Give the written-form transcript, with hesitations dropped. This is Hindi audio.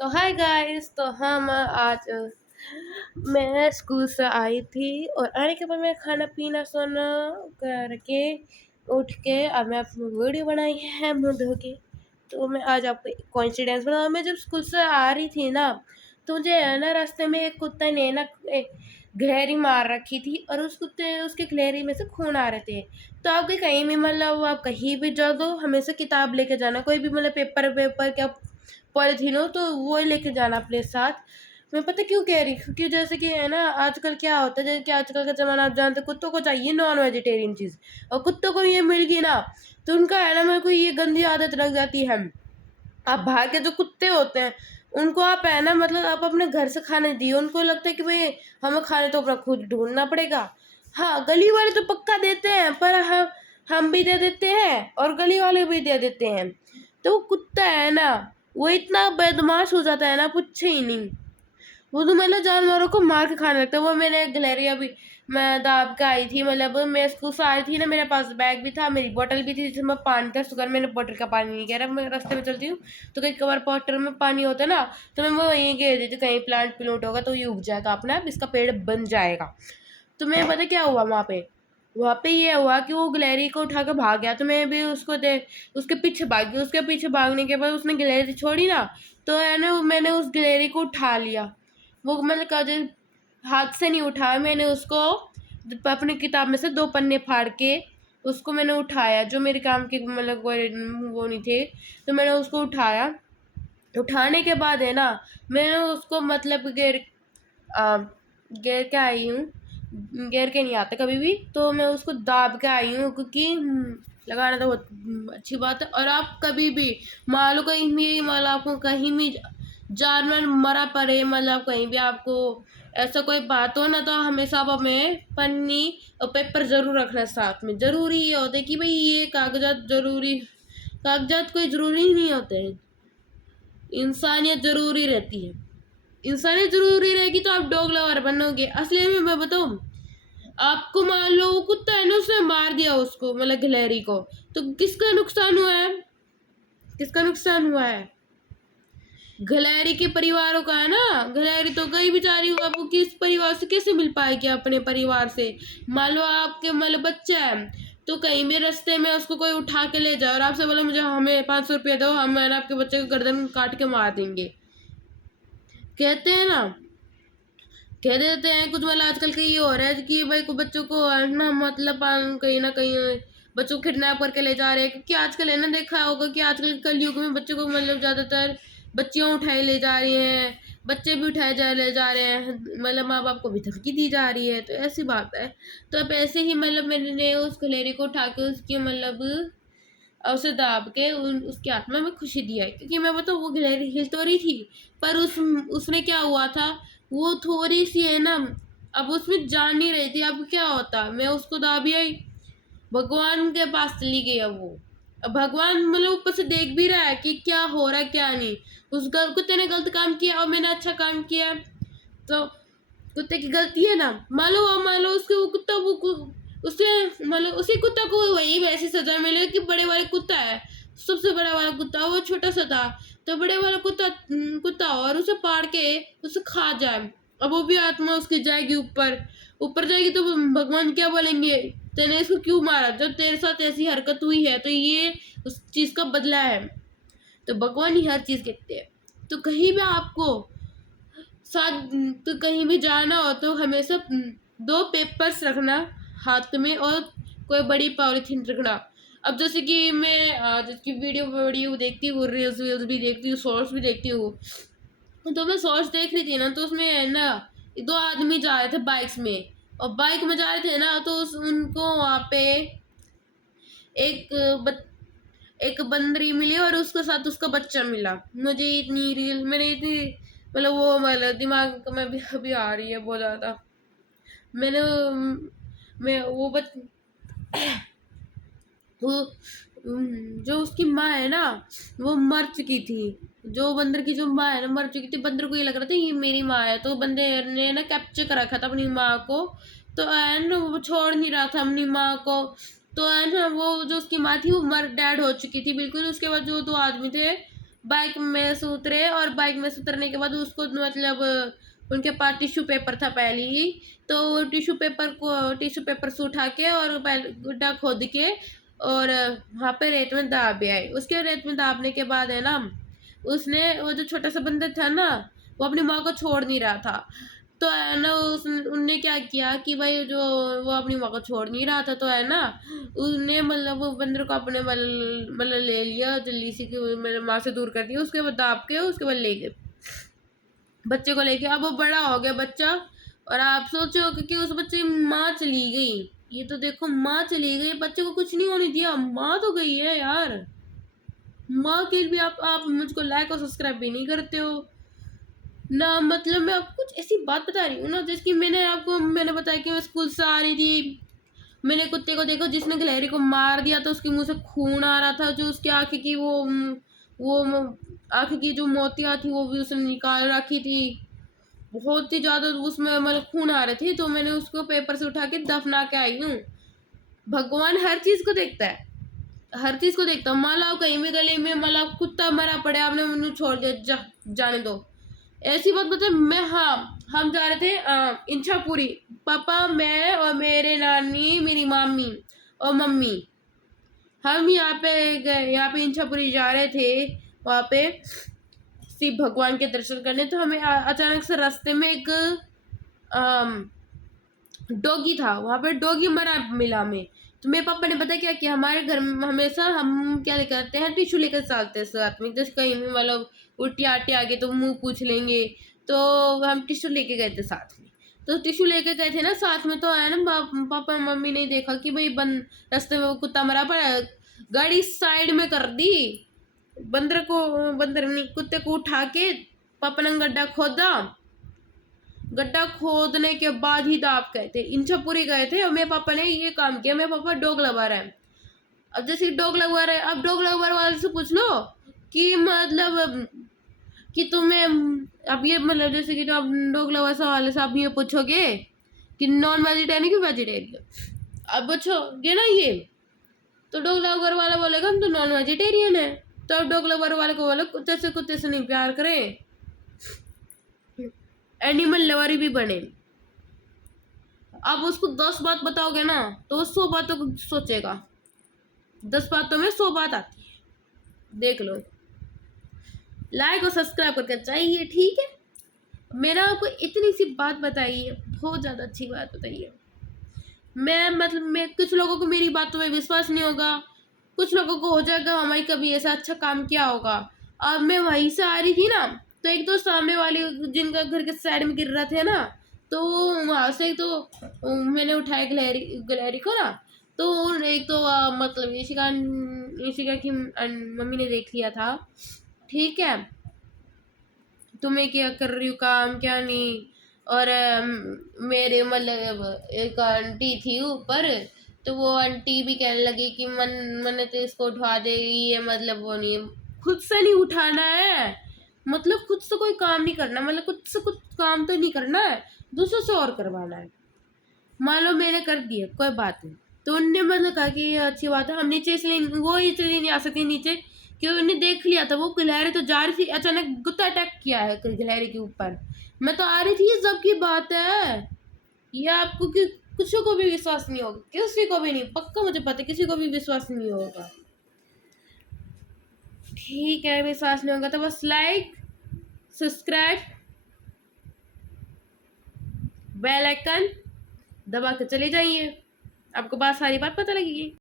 तो हाय गाइस। तो हम आज मैं स्कूल से आई थी और आने के बाद मैं खाना पीना सोना करके उठ के अब मैं अपनी वीडियो बनाई है मुंह धो के। तो मैं आज आपको एक कोइंसिडेंस बताऊँ। मैं जब स्कूल से आ रही थी ना, तो मुझे है ना रास्ते में एक कुत्ते ने ना एक गिलहरी मार रखी थी और उस कुत्ते उसके गिलहरी में से खून आ रहे थे। तो आपके कहीं भी मतलब आप कहीं भी जा दो, हमेशा किताब लेके जाना, कोई भी मतलब पेपर वेपर क्या पॉलिथीन हो तो वो लेके जाना अपने साथ। मैं पता क्यों कह रही हूँ, क्योंकि जैसे कि है ना आजकल क्या होता है, जैसे कि आजकल का ज़माना आप जानते हो, कुत्तों को चाहिए नॉन वेजिटेरियन चीज़, और कुत्तों को ये मिल गई ना तो उनका है ना मेरे को ये गंदी आदत लग जाती है। आप बाहर के जो कुत्ते होते हैं उनको आप है ना मतलब आप अपने घर से खाने दिए, उनको लगता है कि भाई हमें खाने तो अपना खुद ढूंढना पड़ेगा। हाँ, गली वाले तो पक्का देते हैं, पर हम भी दे देते हैं और गली वाले भी दे देते हैं। तो वो कुत्ता है ना, वो इतना बदमाश हो जाता है ना, पूछे ही नहीं। वो तो मतलब जानवरों को मार के खाने लगता है। वो मैंने गलेरिया भी मैं दाब के आई थी, मतलब मैं स्कूल से आई थी ना, मेरे पास बैग भी था, मेरी बोतल भी थी जिसमें पानी था, शुक्र मैंने बोतल का पानी नहीं गिरा। मैं रास्ते में चलती हूँ तो कई कबार वाटर में पानी होता है ना, तो मैं वो वहीं गिर देती, कहीं प्लांट प्लूट होगा तो ये उग जाएगा अपना आप, इसका पेड़ बन जाएगा। तो मैं पता क्या हुआ वहाँ पे ये हुआ कि वो गिलहरी को उठा के भाग गया, तो मैं भी उसको दे उसके पीछे भागी। उसके पीछे भागने के बाद उसने गिलहरी छोड़ी ना, तो है ना मैंने उस गिलहरी को उठा लिया। वो मतलब कभी हाथ से नहीं उठाया, मैंने उसको अपनी किताब में से 2 पन्ने फाड़ के उसको मैंने उठाया, जो मेरे काम के मतलब वो नहीं थे, तो मैंने उसको उठाया। उठाने के बाद है ना मैंने उसको मतलब अ, गिर के आई हूँ, गिर के नहीं आता कभी भी, तो मैं उसको दाब के आई हूँ, क्योंकि लगाना तो बहुत अच्छी बात है। और आप कभी भी मान लो कहीं भी मतलब आपको कहीं भी जानवर मरा पड़े, मतलब कहीं भी आपको ऐसा कोई बात हो ना, तो हमेशा आप हमें पन्नी और पेपर ज़रूर रखना साथ में। ज़रूरी ये होता है कि भाई ये कागजात ज़रूरी, कागजात कोई ज़रूरी नहीं होते हैं, इंसानियत ज़रूरी रहती है। इंसानियत ज़रूरी रहेगी तो आप डॉग लवर बनोगे। असली में मैं बताऊँ, आपको मान लो वो कुत्ता है ना, उसने मार दिया उसको मतलब गिलहरी को, तो किसका नुकसान हुआ है? किसका नुकसान हुआ है? गिलहरी के परिवारों का है ना। गिलहरी तो गई बेचारी, वो आपको किस परिवार से कैसे मिल पाएगी? अपने परिवार से। मान लो आपके मतलब बच्चा है, तो कहीं भी रास्ते में उसको कोई उठा के ले जाए और आपसे बोले मुझे हमें 500 रुपया दो, हम है ना आपके बच्चे को गर्दन काट के मार देंगे, कहते हैं ना, कह देते हैं कुछ। मतलब आजकल का ये हो रहा है कि भाई को बच्चों को है ना मतलब कहीं ना कहीं बच्चों को किडनैप करके ले जा रहे हैं, क्योंकि आजकल है ना देखा होगा कि आजकल कलयुग में बच्चों को मतलब ज़्यादातर बच्चियाँ उठाई ले जा रही हैं, बच्चे भी उठाए जा ले जा रहे हैं, मतलब माँ बाप को भी धमकी दी जा रही है, तो ऐसी बात है। तो अब ऐसे ही मतलब मैंने उस खलेरी को उठा के उसकी मतलब उसे दाब के उसके आत्मा में खुशी दिया है, क्योंकि मैं बताऊँ वो गिलहरी हिल तो रही थी, पर उसने क्या हुआ था, वो थोड़ी सी है ना, अब उसमें जान नहीं रही थी। अब क्या होता, मैं उसको दाबी आई, भगवान के पास चली गई। अब वो, अब भगवान मतलब ऊपर से देख भी रहा है कि क्या हो रहा है क्या नहीं। कुत्ते ने गलत काम किया और मैंने अच्छा काम किया, तो कुत्ते की गलती है ना। मान लो उसके वो कुत्ता उसके मतलब उसी कुत्ता को वही वैसी सजा मिले कि बड़े वाले कुत्ता है, सबसे बड़ा वाला कुत्ता, वो छोटा सा था, तो बड़े वाला कुत्ता और उसे पाड़ के उसे खा जाए। अब वो भी आत्मा उसकी जाएगी ऊपर, ऊपर जाएगी, तो भगवान क्या बोलेंगे, तेने इसको क्यों मारा? जब तेरे साथ ऐसी हरकत हुई है तो ये उस चीज का बदला है। तो भगवान ही हर चीज देखते हैं। तो कहीं भी आपको साथ तो कहीं भी जाना हो तो हमेशा 2 पेपर्स रखना हाथ में, और कोई बड़ी पॉलिथीन रखना। अब जैसे कि मैं जिसकी वीडियो देखती हूँ, रील्स वील्स भी देखती हूँ, शॉर्ट्स भी देखती हूँ, तो मैं शॉर्ट्स देख रही थी ना, तो उसमें है ना 2 आदमी जा रहे थे बाइक्स में, और बाइक में जा रहे थे ना, तो उनको वहाँ पे एक एक बंदरी मिली और उसके साथ उसका बच्चा मिला। मुझे इतनी रील मैंने इतनी मतलब वो मतलब दिमाग में भी अभी आ रही है बहुत ज़्यादा। मैंने मैं वो जो उसकी माँ है ना, वो मर चुकी थी। जो बंदर की जो माँ है ना मर चुकी थी। बंदर को ये लग रहा था ये मेरी माँ है, तो बंदर ने ना कैप्चर कर रखा था अपनी माँ को, तो एंड वो छोड़ नहीं रहा था अपनी माँ को। तो एंड वो जो उसकी माँ थी वो डेड हो चुकी थी बिल्कुल। उसके बाद जो 2 आदमी थे बाइक में से उतरे और बाइक में से उतरने के बाद उसको मतलब उनके पास टिश्यू पेपर था पहले ही, तो टिश्यू पेपर से उठा के और गड्ढा खोद के और वहाँ पे रेत में दाबे आए। उसके रेत में दाबने के बाद है ना, उसने वो जो छोटा सा बंदर था ना, वो अपनी माँ को छोड़ नहीं रहा था। तो है ना उनने क्या किया कि भाई जो वो अपनी माँ को छोड़ नहीं रहा था, तो है ना उसने मतलब वो बंदर को अपने मतलब ले लिया जल्दी से कि मेरे माँ से दूर कर दिया। उसके बाद दाब के उसके बाद ले गए बच्चे को लेके। अब वो बड़ा हो गया बच्चा, और आप सोचो कि उस बच्चे की माँ चली गई। ये तो देखो, माँ चली गई, बच्चे को कुछ नहीं होने दिया, माँ तो गई है यार। माँ के लिए भी आप मुझको लाइक और सब्सक्राइब भी नहीं करते हो ना। मतलब मैं आपको कुछ ऐसी बात बता रही हूँ ना, जैसे कि मैंने बताया कि मैं स्कूल से आ रही थी, मैंने कुत्ते को देखा जिसने गिलहरी को मार दिया, तो उसके मुंह से खून आ रहा था, जो उसकी आंखें की वो आंखें की जो मोतियां थी वो भी उसने निकाल रखी थी। बहुत ही ज्यादा उसमें मतलब खून आ रहे थे, तो मैंने उसको पेपर से उठा के दफना के आई हूँ। भगवान हर चीज को देखता है, हर चीज को देखता हूँ। मान लो कहीं भी गली में मतलब कुत्ता मरा पड़े, आपने मैंने छोड़ दिया, जाने दो, ऐसी बात बता। मैं, हाँ, हम जा रहे थे इंछापुरी, पापा, मैं और मेरे नानी, मेरी मामी और मम्मी, हम यहाँ पे गए, यहाँ पे इंछापुरी जा रहे थे, वहाँ पे शिव भगवान के दर्शन करने। तो हमें अचानक से रास्ते में एक डॉगी था, वहां पर डॉगी मरा मिला हमें। तो मेरे पापा ने पता क्या किया, हमारे घर में हमेशा हम क्या लेकर आते हैं, टिश्यू लेकर चलते हैं साथ में, जैसे कहीं भी मतलब उल्टी आटी आ गई तो मुंह पूछ लेंगे, तो हम टिश्यू लेके गए थे साथ में। तो टिश्यू लेके गए थे ना साथ में, तो है ना पापा मम्मी ने देखा कि भाई रास्ते में वो कुत्ता मरा पड़ा, गाड़ी साइड में कर दी, बंदर नहीं, कुत्ते को उठा के पापा ने गड्ढा खोदा। गड्ढा खोदने के बाद ही दाब गए थे, इंछापुरी गए थे, और मेरे पापा ने ये काम किया। मेरे पापा डॉग लगा रहे हैं। अब जैसे डॉग लगवा रहे हैं, अब डॉग लगवा वाले से पूछ लो कि मतलब कि तुम्हें, अब ये मतलब जैसे कि जो आप डॉग लवर वाले से आप ये पूछोगे कि नॉन वेजिटेरियन कि वेजिटेरियन, अब पूछोगे ना ये, तो डॉग लवर वाला बोलेगा हम तो नॉन वेजिटेरियन है। तो अब डॉग लवर वाले को बोलो कुत्ते से नहीं प्यार करें, एनिमल लवर भी बने। आप उसको 10 बात बताओगे ना, तो वो 100 बातों को सोचेगा। 10 बातों में 100 बात आती है, देख लो। लाइक और सब्सक्राइब करके चाहिए, ठीक है। मैंने आपको इतनी सी बात बताई है, बहुत ज्यादा अच्छी बात बताई है। मैं कुछ लोगों को मेरी बातों में विश्वास नहीं होगा, कुछ लोगों को हो जाएगा हमारी कभी ऐसा अच्छा काम किया होगा। अब मैं वहीं से आ रही थी ना, तो एक तो सामने वाले जिनका घर के साइड में गिर रहा थे ना, तो वहां से तो मैंने उठाया गिलहरी गिलहरी को ना, तो एक तो मतलब ईशिका की मम्मी ने देख लिया था, ठीक है, तुम्हें क्या कर रही हो काम क्या नहीं। और मेरे मतलब एक आंटी थी ऊपर, तो वो आंटी भी कहने लगी कि मैंने तो इसको उठा देगी, ये मतलब वो नहीं है, खुद से नहीं उठाना है, मतलब खुद से कोई काम नहीं करना, मतलब खुद से कुछ काम तो नहीं करना है, दूसरों से और करवाना है। मान लो मैंने कर दिया, कोई बात नहीं, तो उनने मतलब कहा कि ये अच्छी बात है, हम नीचे इसलिए वो इसलिए नहीं आ सकती नीचे, क्योंकि उन्हें देख लिया था, वो गिलहरी तो जा रही थी, अचानक गुत्ता अटैक किया है गिलहरी के ऊपर। मैं तो आ रही थी, ये सबकी बात है, ये आपको कि किसी को भी विश्वास नहीं होगा, किसी को भी नहीं, पक्का मुझे पता है किसी को भी विश्वास नहीं होगा, ठीक है। विश्वास नहीं होगा तो बस लाइक, सब्सक्राइब, बेल आइकन दबा के चले जाइए, आपको बात सारी बात पता लगेगी।